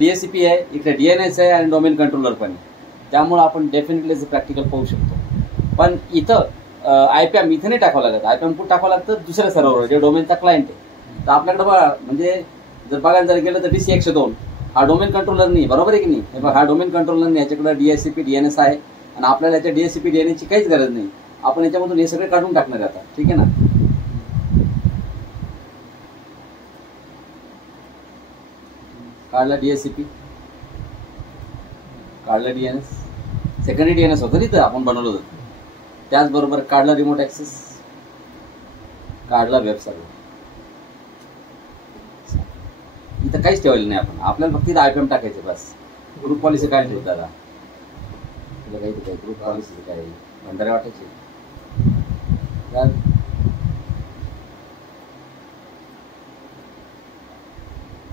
DHCP आहे, इकडे DNS आहे आणि डोमेन कंट्रोलर पण आहे. त्यामुळे आपण डेफिनेटली प्रॅक्टिकल पाहू शकतो. पण इथं IPM इथं नाही टाकावं लागत. IPM कुठं टाकावं लागतं? दुसऱ्या सर्व्हरवर जे डोमेनचा क्लायंट आहे. तर आपल्याकडे बघा, म्हणजे जर बघायला जर गेलं तर DC 102 हा डोमेन कंट्रोलर नाही, बरोबर आहे की नाही? हे बघा, हा डोमेन कंट्रोलर नाही, याच्याकडे DHCP DNS आहे आणि आपल्याला याच्या DHCP DNS ची काहीच गरज नाही. आपण याच्यामधून हे सगळे काढून टाकणार आता, ठीक आहे ना? काढला DHCP, काढला DNS, सेकंडरी DNS होतं तिथं आपण बनवलं होतं. त्याचबरोबर काढला रिमोट ऍक्सेस, काढला वेब सर्व्हर. इथं काहीच ठेवलं नाही आपण. आपल्याला फक्त इथं IPM टाकायचं बस. ग्रुप पॉलिसी काय ठेवत दादा? तुला काही काय ग्रुप पॉलिसीचं काय भंडारे वाटायचे?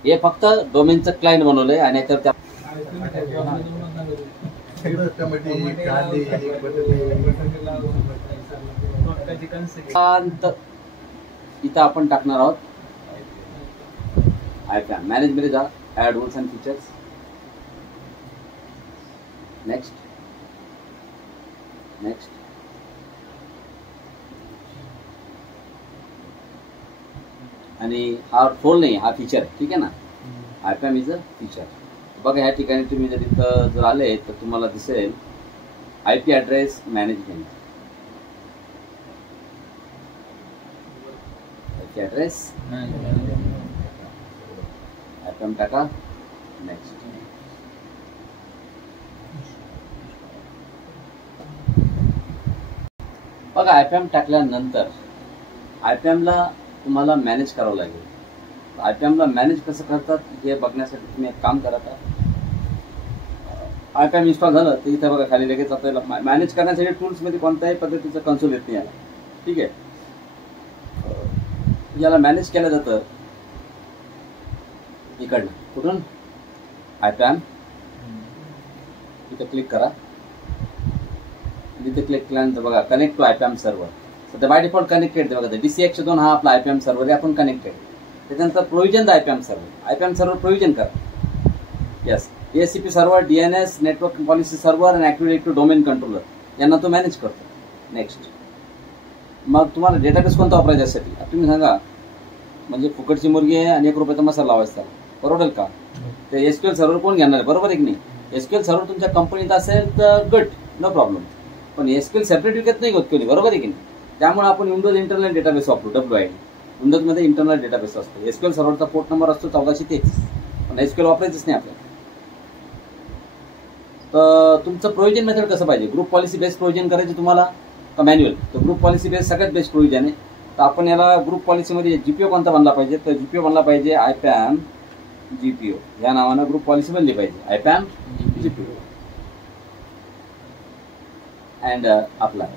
हे फक्त डोमेनचं क्लायंट बनवलंय आणि याच्यावर इथं आपण टाकणार आहोत IPM. मॅनेज मध्ये जा, add rules and features. Next next. आणि हा टोल नाही, हा फीचर आहे, ठीक आहे ना? IPM is a feature. बघा, ह्या ठिकाणी तुम्ही जर इथं जर आले तर तुम्हाला दिसेल IP address management. IP address IPM टाका. नेक्स्ट. बघा, IPM टाकल्यानंतर IPM ला तुम्हाला मॅनेज करावं लागेल. IPM ला मॅनेज कसं करतात हे बघण्यासाठी तुम्ही एक काम करा. IPM इन्स्टॉल झालं तर इथं बघा खाली लगेच आपल्याला मॅनेज करण्यासाठी टूल्समध्ये कोणत्याही पद्धतीचं कन्सोल येत नाही याला, ठीक आहे? याला मॅनेज केलं जातं इकडनं. कुठून? IPM. इथं क्लिक करा. इथे क्लिक केल्यानंतर बघा कनेक्ट टू IPM सर्व्हर. सध्या बाय डिफॉल्ट कनेक्टेड बघा. DC 102 हा आपला IPM सर्व्हर आहे, आपण कनेक्टेड. त्याच्यानंतर provision the IPM server. IPM server provision करा. Yes. DHCP server, DNS, network policy server आणि ऍक्टिव्ह डोमेन कंट्रोलर यांना तो मॅनेज करतो. नेक्स्ट. मग तुम्हाला डेटाबेस कोणता वापरायचा यासाठी तुम्ही सांगा. म्हणजे फुकटची मुर्गी आहे आणि ₹1 मसाला लावायचा, परवडेल का? ते SQL सर्व्हर कोण घेणार आहे, बरोबर आहे की नाही? SQL सर्व्हर तुमच्या कंपनीत असेल तर गुड, नो प्रॉब्लेम. पण SQL सेपरेट विकत नाही होत कोणी, बरोबर आहे की नाही? त्यामुळे आपण विंडोज इंटरनल डेटाबेस वापरू. WID विंडोजमध्ये इंटरनल डेटाबेस असतो. SQL सर्व्हरचा पोर्ट नंबर असतो 1433. पण SQL वापरायचंच नाही आपल्याला. तर तुमचं प्रोव्हिजन मेथड कसं पाहिजे? ग्रुप पॉलिसी बेस्ड प्रोव्हिजन करायचं तुम्हाला का मॅन्युअल? तर ग्रुप पॉलिसी बेस्ड सगळ्यात बेस्ट प्रोव्हिजन आहे. तर आपण याला ग्रुप पॉलिसीमध्ये GPO कोणता बनला पाहिजे? तर GPO बनला पाहिजे IPM GPO या नावानं ग्रुप पॉलिसी बनली पाहिजे. IPM GPO and apply.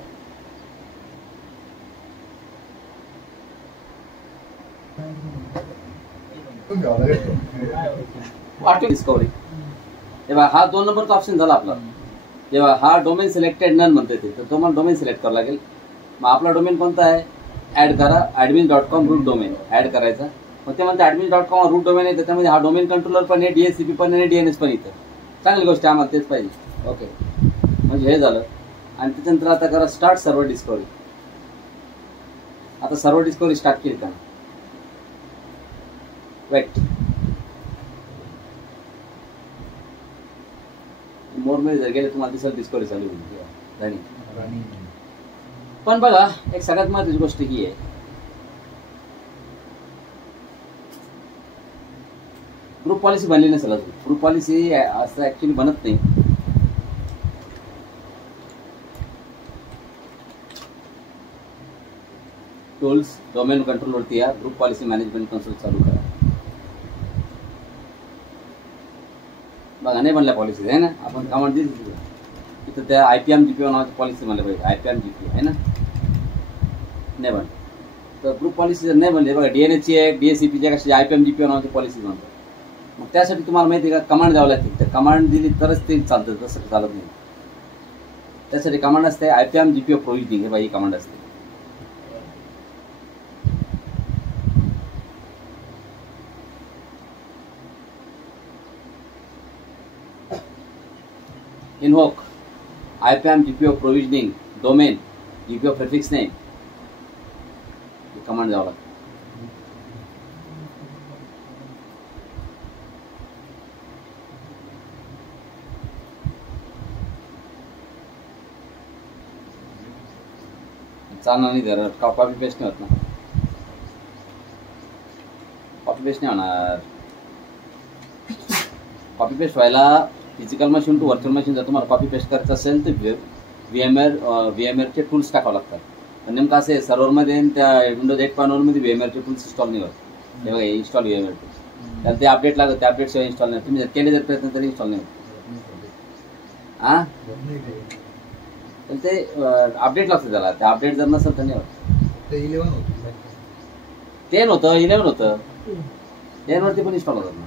Auto discovery. तेव्हा हा 2 नंबरचा ऑप्शन झाला आपला. जेव्हा हा डोमेन सिलेक्टेड नन म्हणते ते, तर तुम्हाला डोमेन सिलेक्ट करावं लागेल. मग आपला डोमेन कोणता आहे? ऍड करा. admin.com रूट डोमेन ऍड करायचा. मग ते म्हणते admin.com रूट डोमेन आहे, त्याच्यामध्ये हा डोमेन कंट्रोलर पण आहे, DHCP पण आहे, DNS पण इथं. चांगली गोष्ट आहे, आम्हाला तेच पाहिजे. ओके, म्हणजे हे झालं. आणि त्याच्यानंतर आता करा स्टार्ट सर्व्हर डिस्कवरी. आता सर्व्हर डिस्कवरी स्टार्ट केली का? वेट. मोड मध्ये जर गेले तुम्हाला दिसेल डिस्कवरी चालू होईल. पण बघा, एक सगळ्यात महत्त्वाची गोष्ट ही आहे, ग्रुप पॉलिसी बनली नसेल अजून. ग्रुप पॉलिसी असं ऍक्च्युली बनत नाही. टूल्स डोमेन कंट्रोल वरती या, ग्रुप पॉलिसी मॅनेजमेंट कन्सोल चालू करा. बघा नाही बनल्या पॉलिसी आहे ना. आपण कमांड दिली तिथं त्या IPM GPO नावाची पॉलिसी बनल्या पाहिजे. IPM GPO आहे ना, नाही बनली. तर ग्रुप पॉलिसी जर नाही बनली, बघा DNS ची आहे, DHCP ची आहे, कशी IPM GPO नावाची पॉलिसी बनतात. मग त्यासाठी तुम्हाला माहिती आहे का, कमांड द्यावं लागते. तर कमांड दिली तरच ते चालतं, तसं चालत नाही. त्यासाठी कमांड असते IPM GPO प्रोव्हिजनिंग. हे बाई कमांड असते. Invoke IPAM GPO provisioning domain GPO prefix name command द्यावं लागतं. चालणार नाही जरा कॉपी पेस्ट नाही होत ना. कॉपी पेस्ट नाही होणार. कॉपी पेस्ट व्हायला physical machine to virtual machine जर तुम्हाला कॉपी पेस्ट करायचं असेल तर VMwareचे टूल्स टाकावं लागतात. पण नेमकं असं आहे सर्व्हरमध्ये त्या विंडोज 8.1 मध्ये VMwareचे टूल्स इन्स्टॉल नाही होत. हे बघा इन्स्टॉल VMware टूल्स त्याला ते अपडेट लागत. त्या अपडेट शिवाय इन्स्टॉल नाही. तुम्ही जर केले जर प्रयत्न तरी इन्स्टॉल नाही होत. हां तर ते अपडेट लागतं त्याला. ते अपडेट जर नसेल तर नाही होत. 10 होतं 11 होतं 10 वरती पण इन्स्टॉल होतात ना.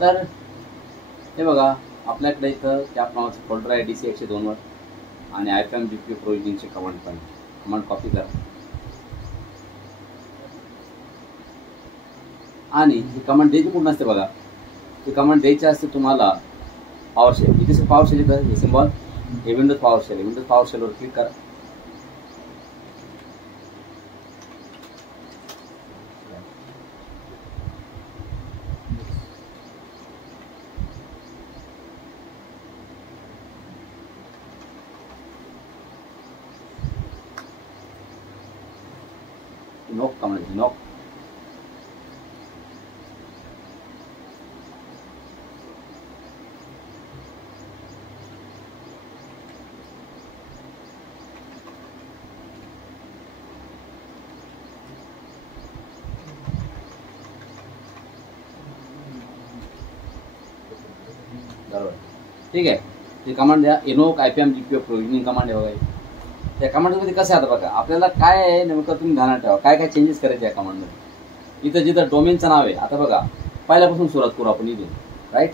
तर हे बघा आपल्याकडे इथं त्या नावाचं फोल्डर आहे DC 102 वर आणि IPAM GPO प्रोविजनिंगचे कमांड कॉपी करा आणि ही कमांड द्यायची कुठून असते बघा. ही कमांड द्यायची असते तुम्हाला पॉवर शेल. इथे पॉवर शेल इथं हे सिम्बॉल हे Windows power shell. Windows power शेलवर क्लिक करा. इनव्होक कमांड इनव्होक बरोबर ठीक आहे. ती कमांड द्या invoke IPAM GPO provisioning command आहे बघा. त्या कमांडमध्ये कसं आहे आता बघा आपल्याला काय आहे नेमकं तुम्ही ध्यानात ठेवा काय काय चेंजेस करायचे या कमांडमध्ये. इथं जिथं डोमेनचं नाव आहे आता बघा पहिल्यापासून सुरुवात करू आपण इथून राईट.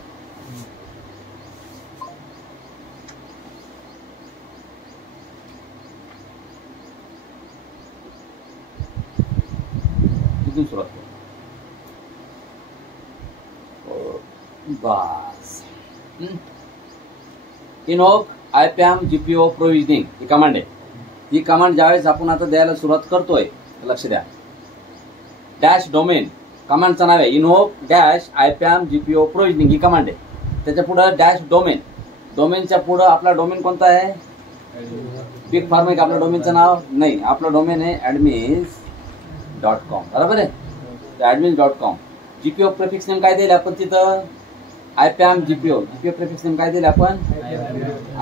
इथून सुरुवात करू बस. इनव्होक IPAM GPO प्रोविजनिंग ही कमांड आहे. ही कमांड ज्यावेळेस आपण आता द्यायला सुरुवात करतोय लक्ष द्या. डॅश डोमेन कमांडचं नाव आहे invoke dash IPAM GPO provisioning ही कमांड आहे. त्याच्या पुढं डॅश डोमेन. डोमेनच्या पुढं आपला डोमेन कोणता आहे. बिग फार्म आहे का आपल्या डोमेनचं नाव नाही. आपलं डोमेन आहे admins.com बरोबर आहे. admins.com GPO प्रेफिक्स नेम काय दिले आपण तिथं IPAM GPO प्रेफिक्स नेम काय दिले आपण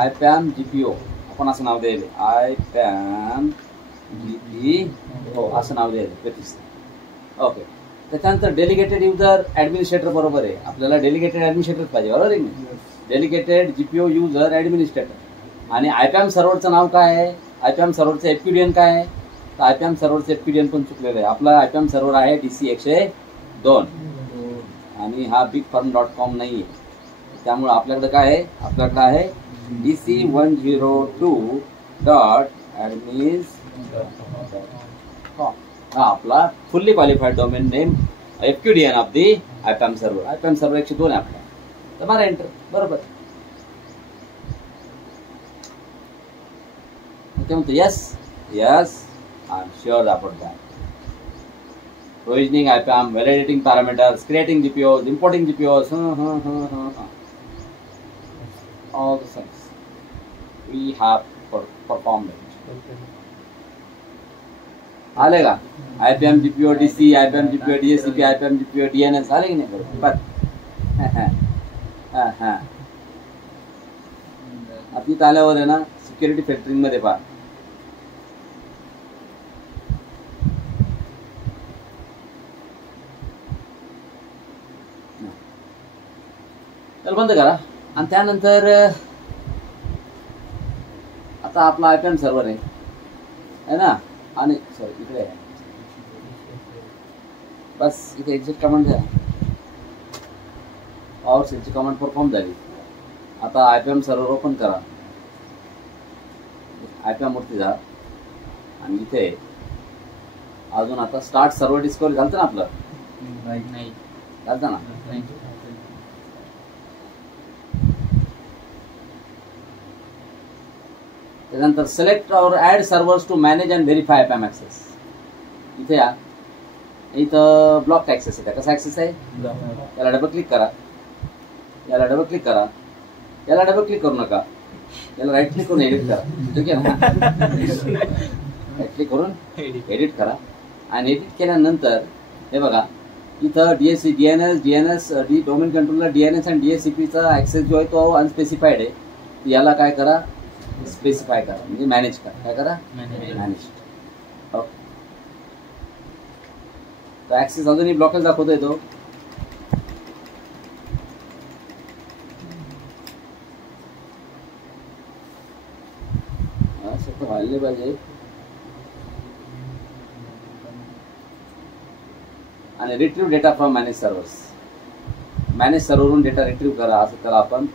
IPAM GPO आपण असं नाव द्यायला IPAM GPO असं नाव द्यायला प्रेफिक्स. ओके. त्याच्यानंतर डेलिगेटेड युजर ऍडमिनिस्ट्रेटर बरोबर आहे. आपल्याला डेलिगेटेड ऍडमिनिस्ट्रेटर पाहिजे बरोबर आहे. डेलिगेटेड GPO युजर ऍडमिनिस्ट्रेटर आणि IPAM सर्व्हरचं नाव काय आहे. IPAM सर्व्हरचं FQDN काय आहे तर आयपीएम सर्व्हरचं एफपीडीएन पण चुकलेलं आहे. आपला आयपीएम सर्व्हर आहे DC102 आणि हा bigfarm.com नाही आहे. त्यामुळे आपल्याकडे काय आहे, आपल्याकडे आहे DC102.admins. हा आपला fully qualified domain name FPDN of the IPM server. IPM server 102 आहे आपला. तर मारा एंटर. बरोबर. ते म्हणतो yes yes I am sure about that. Provisioning IPAM, validating parameters, creating GPOs, importing GPOs, all the things we have performed it. आले का IPAM GPO DC, IPAM GPO DSCP, IPAM GPO DNS आले की नाही बरोबर. आता इथं आल्यावर आहे ना सिक्युरिटी फिल्टरिंग मध्ये पहा. तर बंद करा आणि त्यानंतर आता आपला आयपीएम सर्व्हर आहे ना. आणि सॉरी इकडे आहे. बस इथे एक्झिट कमांड द्या. पॉवर सेलची कमांड परफॉर्म झाली. आता आयपीएम सर्व्हर ओपन करा. आयपीएम वरती जा आणि इथे अजून आता स्टार्ट सर्व्हर डिस्कवरी झालं ना आपलं. नाही झालं ना. त्यानंतर select or add servers to manage and verify IPM access. इथे या. इथं ब्लॉक ऍक्सेस आहे. कसा ऍक्सेस आहे, याला डबल क्लिक करा. याला डबल क्लिक करा. याला डबल क्लिक करू नका. याला राईट क्लिक करून एडिट करा. ठीक आहे ना. राईट क्लिक करून एडिट करा आणि एडिट केल्यानंतर हे बघा इथं DNS डोमेन कंट्रोलर DNS आणि DHCPचा ऍक्सेस जो आहे तो अनस्पेसिफाईड आहे. याला काय करा, स्पेसिफाय करा म्हणजे मॅनेज करा. काय करा, मॅनेज. ओके. तो ऍक्सेस अजूनही ब्लॉकेज दाखवतोय तो. असं तर व्हायला पाहिजे. आणि retrieve data from manage servers. Manage सर्व्हरवरून डेटा रिट्रीव्ह करा. असं करा आपण.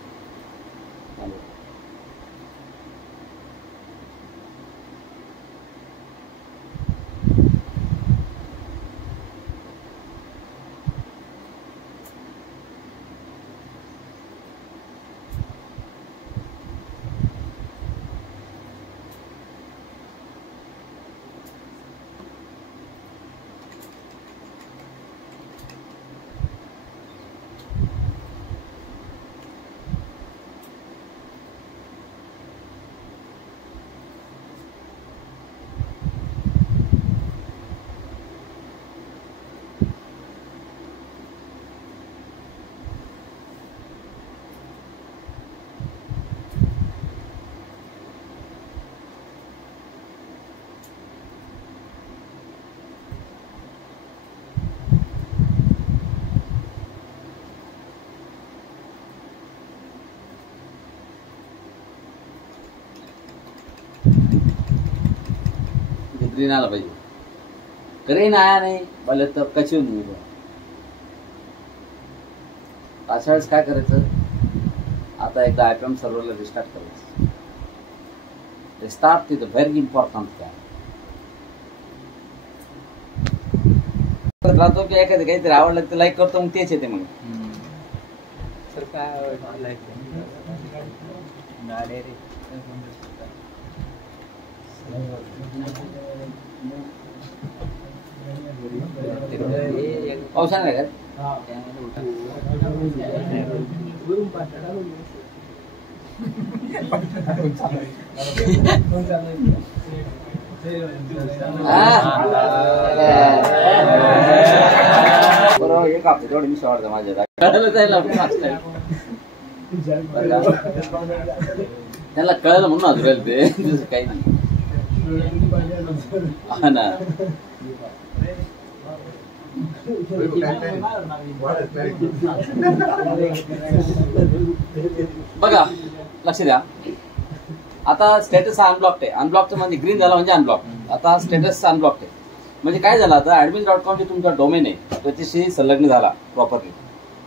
ग्रीन आला पाहिजे. ग्रीन आया नाही बोले तर कशी होऊन अशा वेळेस काय करायचं. आता एकदा आयपीएम सर्व्हरला रिस्टार्ट करायचं. रिस्टार्ट तिथं व्हेरी इम्पॉर्टंट. काय राहतो की एखादं काहीतरी आवडलं तर लाईक करतो, मग तेच येते. मग सर काय पावसान आहे का. बरोबर एक हप्ते तेवढे मी आवडतं माझ्या. त्यांना कळलं म्हणून हजरेल ते काही नाही. हा ना. बघा लक्ष द्या. आता स्टेटस हा अनब्लॉक्ड आहे. अनब्लॉकचं म्हणजे ग्रीन झाला म्हणजे अनब्लॉक. आता हा स्टेटस अनब्लॉक आहे. म्हणजे काय झालं, आता admin.com जे तुमचा डोमेन आहे त्याच्याशी संलग्न झाला प्रॉपरली,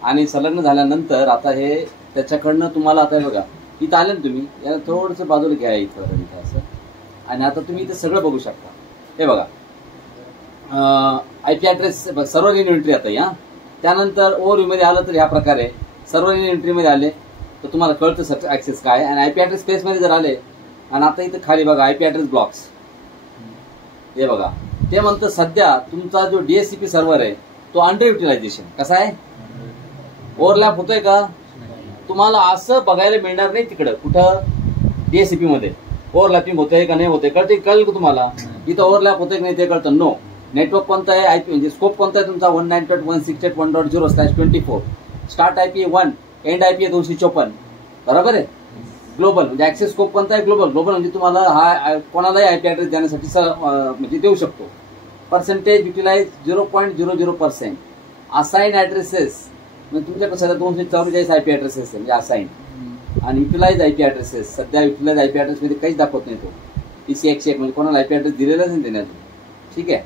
आणि संलग्न झाल्यानंतर आता हे त्याच्याकडनं तुम्हाला आता बघा इथं आले ना तुम्ही, याला थोडंसं बाजूला घ्या इथं असं, आणि आता तुम्ही इथं सगळं बघू शकता. हे बघा IP address server in entry आता या, त्यानंतर ओव्हरव्ह्यू मध्ये आलं तर ह्या प्रकारे सर्व्हर इन एंट्री मध्ये आले तर तुम्हाला कळतं सक्सेस ॲक्सेस काय. आणि IP ॲड्रेस स्पेस मध्ये जर आले, आणि आता इथं खाली बघा IP ॲड्रेस ब्लॉक्स, हे बघा ते म्हणतं सध्या तुमचा जो DHCP सर्व्हर आहे तो अंडर युटिलायझेशन. कसा आहे, ओव्हरलॅप होतोय का, तुम्हाला असं बघायला मिळणार नाही तिकडं कुठं DHCP मध्ये ओव्हरलॅपिंग होतंय का नाही होतंय, कळेल का तुम्हाला, इथं ओव्हरलॅप होतंय की नाही ते कळतं. नो, नेटवर्क कोणता आहे, IP म्हणजे स्कोप कोणता आहे तुमचा 192.168.1.0/24, स्टार्ट IP 1, एंड IP 254, बरोबर आहे. ग्लोबल म्हणजे ऍक्सेस स्कोप कोणता आहे, ग्लोबल. ग्लोबल म्हणजे तुम्हाला हा कोणालाही IP ॲड्रेस देण्यासाठी म्हणजे देऊ शकतो. Percentage utilise 0.00%. असाइन ॲड्रेसेस म्हणजे तुमच्याकडे सध्या 244 IP ॲड्रेसेस आहे म्हणजे असाइन, आणि युटिलाइज IP ॲड्रेसेस सध्या युटिलाइज IP ॲड्रेस मध्ये काहीच दाखवत नाही तो. EC 101 म्हणजे कोणाला IP ॲड्रेस दिलेलाच नाही देण्यात. ठीक आहे,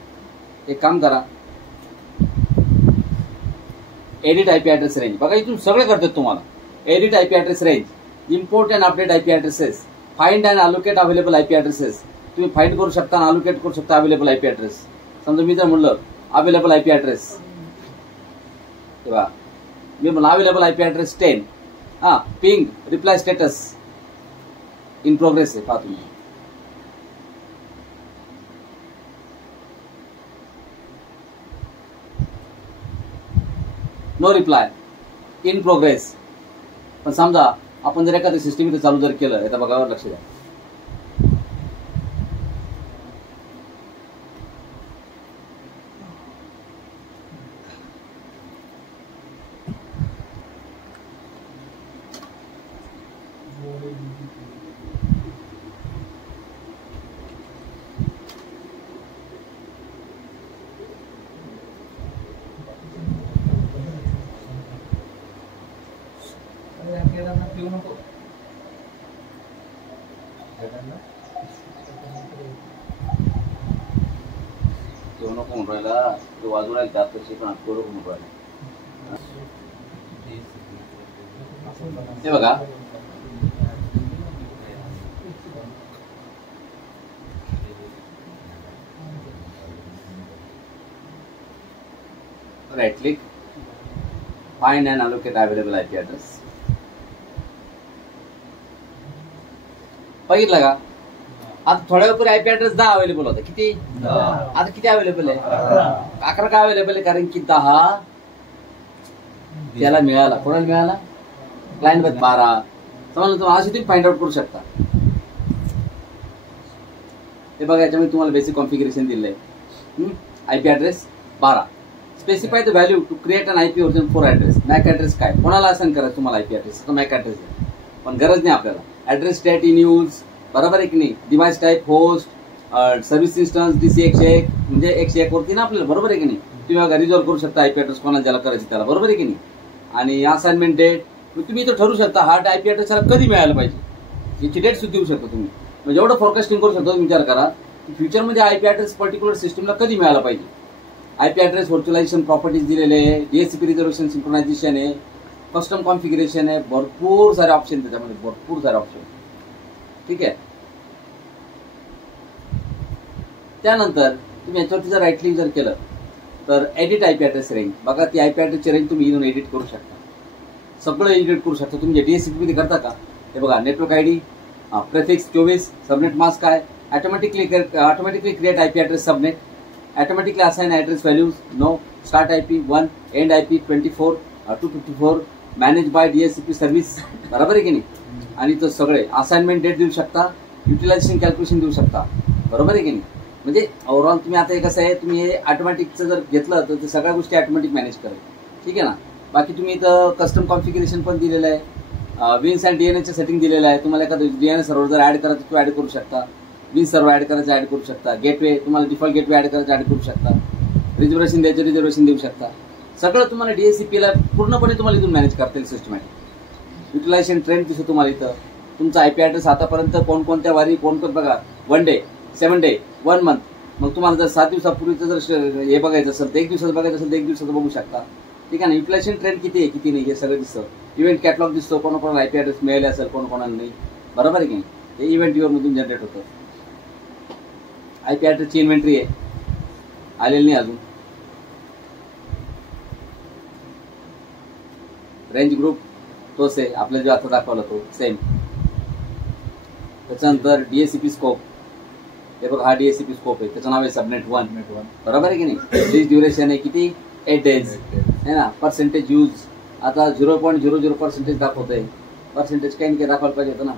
एक काम करा, एडिट IP ॲड्रेस रेंज बघा, इथून सगळे करतात तुम्हाला. Edit IP address range, import and update IP addresses, find and allocate available IP addresses. तुम्ही फाइंड करू शकता आणि अलोकेट करू शकता अवेलेबल IP ॲड्रेस. समजा मी जर म्हणलं अवेलेबल IP ॲड्रेस, तेव्हा मी म्हणलं अवेलेबल IP ॲड्रेस 10, पिंग रिप्लाय स्टेटस इन प्रोग्रेस आहे, पहा तुम्ही. No reply in progress. पण समजा आपण जर एखादं सिस्टीम इथे चालू जर केलं, आता बघा लक्ष द्या, पिऊ नको. तो नको म्हणून राहिला, तो वाजून राहील त्यात तशी, पण तो नको म्हणून राहिला. हे बघा right click, find and allocate available IP address. बघितलं का, आता थोड्या वेळ IP ॲड्रेस 10 अवेलेबल होता. किती, आता किती अवेलेबल आहे, 11 का अवेलेबल आहे, कारण की 10 त्याला मिळाला, कोणाला मिळाला, क्लायंट मध्ये 12. समजलं, तुम्हाला अशी तुम्ही फाइंड आउट करू शकता. हे बघा, याच्यामध्ये तुम्हाला बेसिक कॉन्फिगरेशन दिलंय. IP address 12, specify the value to create an IP origin 4 address. MAC address काय, कोणाला असाइन करायचं तुम्हाला IP ॲड्रेस, तर मॅक ॲड्रेस आहे, पण गरज नाही आपल्याला. ॲड्रेस स्टेट इन यूज, बरोबर आहे की नाही. Device type host, service instance DC 101 म्हणजे 101 वरती ना आपल्याला, बरोबर आहे की नाही. तुम्ही बघा रिझॉल्व करू शकता IP ॲड्रेस कोणाला ज्याला करायचं त्याला, बरोबर आहे की नाही. आणि असाइनमेंट डेट तुम्ही इथं ठरवू शकता, हा IP ॲड्रेस त्याला कधी मिळायला पाहिजे याची डेट सुद्धा देऊ शकता तुम्ही. म्हणजे एवढं फोरकास्टिंग करू शकता. विचार करा की फ्युचरमध्ये IP ॲड्रेस पर्टिक्युलर सिस्टमला कधी मिळाला पाहिजे. IP ॲड्रेस व्हर्च्युअलायझेशन प्रॉपर्टीज दिलेले आहे, DHCP रिझर्वेशन सिंक्रोनायझेशन आहे, कस्टम कॉन्फिगरेशन आहे, भरपूर सारे ऑप्शन त्याच्यामध्ये, भरपूर सारे ऑप्शन. ठीक आहे, त्यानंतर तुम्ही याच्यावरती जर राईट क्लिक जर केलं तर एडिट IP ॲड्रेस रेंज बघा, ती IP ॲड्रेसची रेंज तुम्ही इथून एडिट करू शकता, सगळं एडिट करू शकता. तुम्ही DHCP मध्ये करता का, हे बघा network ID, prefix 24, subnet mask काय, automatically create IP address subnet, automatically assign address values no, start IP 1, end IP 24, 254, manage by DHCP service, बरोबर आहे की नाही. आणि तो सगळे असाइनमेंट डेट देऊ शकता, युटिलायझेशन कॅल्क्युलेशन देऊ शकता, बरोबर आहे की नाही. म्हणजे ओव्हरऑल तुम्ही आता हे कसं आहे, तुम्ही हे ऑटोमॅटिकचं जर घेतलं तर ते सगळ्या गोष्टी ऑटोमॅटिक मॅनेज करेल. ठीक आहे ना. बाकी तुम्ही इथं कस्टम कॉन्फिगरेशन पण दिलेलं आहे, विन्स अँड DNSचे सेटिंग दिलेलं आहे. तुम्हाला एखादं DNS सर्व्हर जर ऍड करायचं तो ऍड करू शकता, विन्स सर्व्हर ऍड करायचं ऍड करू शकता, गेटवे तुम्हाला डिफॉल्ट गेटवे ऍड करायचं ऍड करू शकता, रिझर्वेशन द्यायचं रिझर्वेशन देऊ शकता. सगळं तुम्हाला DHCPला पूर्णपणे तुम्हाला इथून मॅनेज करता येईल सिस्टमॅटिक. युटिलायझेशन ट्रेंड दिसतो तुम्हाला इथं. तुमचा IP ॲड्रेस आतापर्यंत कोणकोणत्या वारी कोणकोण बघा, 1 डे 7 डे 1 मंथ. मग तुम्हाला जर 7 दिवसापूर्वीचं जर हे बघायचं असेल तर 1 दिवसाचं बघायचं असेल तर 1 दिवसाचं बघू शकता. ठीक आहे ना. इन्फ्लेशन ट्रेंड किती आहे किती नाही हे सगळं दिसतं. इव्हेंट कॅटलॉग दिसतो, कोणाकोणाला आयपी ॲड्रेस मिळाले असेल कोणाकोणाला नाही. बरोबर आहे की नाही. हे इव्हेंट मधून जनरेट होतं. आयपी ॲड्रेसची इन्व्हेंटरी आहे, आलेली नाही अजून. रेंज ग्रुप तोच आहे आपल्याला जो आता दाखवला तो सेम. त्याच्यानंतर डीएसीपी स्कोप, हे बघ हा डीएसीपी स्कोप आहे, त्याचं नाव आहे सबनेट 1. बरोबर आहे की नाही. रीच ड्युरेशन आहे किती 8 days है ना. पर्सेंटेज यूज आता 0.00% दाखवत आहे. पर्सेंटेज काही नाही दाखवायला पाहिजे होतं ना.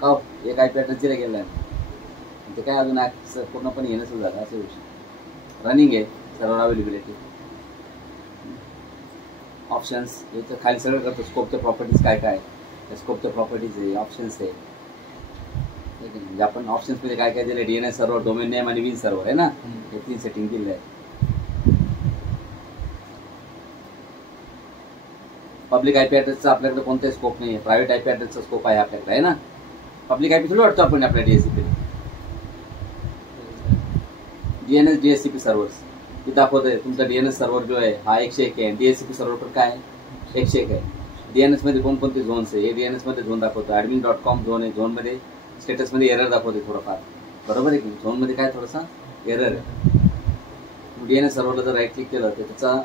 का एक आयपी ॲड्रेस दिला गेला आहे ते काय अजून पूर्णपणे येणंच झालं असं विषय. रनिंग आहे सर्व्हर अवेलेबिलिटी. ऑप्शन्स याचं खाली सगळं करतो. स्कोपच्या प्रॉपर्टीज काय काय स्कोपच्या प्रॉपर्टीज आहे, ऑप्शन्स आहे. ठीक आहे. म्हणजे आपण ऑप्शन्समध्ये काय काय दिलं, डीएनएस सर्व्हर, डोमेन नेम आणि विन सर्व्हर आहे ना, हे 3 सेटिंग दिले आहे. पब्लिक आयपी ॲड्रेसचा आपल्याकडे कोणताही स्कोप नाही आहे. प्रायव्हेट आयपी ॲड्रेसचा स्कोप आहे आपल्याकडे आहे ना. पब्लिक आयपी थोडी वाटतो आपण आपल्या डीएससीपी. डीएनएस डीएससीपी सर्व्हर्स हे दाखवतोय. तुमचा डीएनएस सर्व्हर जो आहे हा 101 आहे. डीएससीपी सर्व्हर पण काय 101 आहे. डीएनएस मध्ये कोणकोणते झोन्स आहे हे डीएनएस मध्ये झोन दाखवतो. admin.com झोन आहे. झोनमध्ये स्टेटसमध्ये एरर दाखवते थोडंफार. बरोबर आहे की झोनमध्ये काय थोडासा एरर आहे. डीएनएस सर्व्हरला जर राईट क्लिक केलं तर त्याचा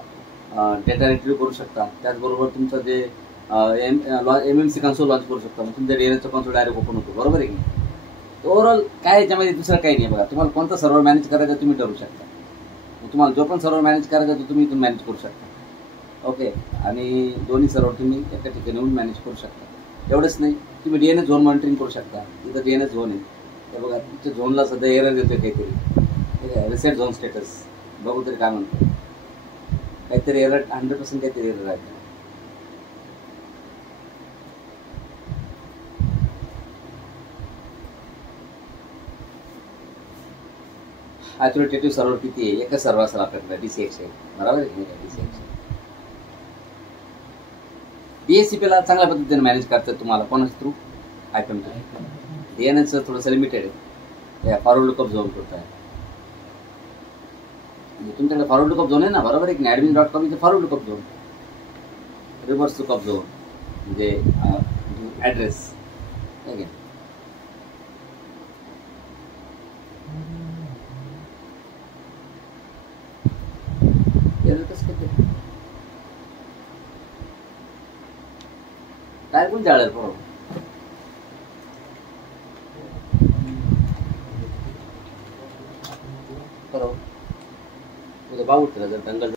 डेटा रिट्रीव्ह करू शकता. त्याचबरोबर तुमचं जे MMC कन्सोल लॉन्च करू शकता. मग तुमच्या डीएनएसचा कन्सोल डायरेक्ट ओपन होतो. बरोबर आहे की ओव्हरऑल काय याच्यामध्ये दुसरं काही नाही. बघा तुम्हाला कोणता सर्व्हर मॅनेज करायचा तुम्ही ठरवू शकता. तुम्हाला जो पण सर्व्हर मॅनेज करायचा तो तुम्ही इथून मॅनेज करू शकता. ओके. आणि दोन्ही सर्व्हर तुम्ही एका ठिकाणी येऊन मॅनेज करू शकता. एवढंच नाही, तुम्ही डीएनएस झोन मॉनिटरिंग करू शकता. इथं डीएनएस झोन आहे तर बघा तुमच्या झोनला सध्या एरर देतोय काहीतरी. ठीक आहे. रिसेट झोन स्टेटस बघू तरी काय म्हणतो. काहीतरी एरर 100% काहीतरी एरर आहे. ऑथोरिटेटिव्ह सर्व्हर किती आहे, एकच सर्व्हर असेल आपल्याकडे DC100 आहे. बरोबर आहे. DC100 डीएससीपीला चांगल्या पद्धतीने मॅनेज करतात तुम्हाला कोणाच्या थ्रू आयपीएम थ्रू. डीएनएसचं थोडंसं लिमिटेड आहे. फॉरवर्ड लुकअप झोन करत आहे. म्हणजे तुमच्याकडे फॉरवर्ड लुकअप झोन आहे ना. बरोबर आहे की admin.com इथे forward lookup zone, reverse lookup zone म्हणजे ॲड्रेस. ठीक आहे. काय कोण जाळेल बरोबर. उद्या भाव उठला जर दंगल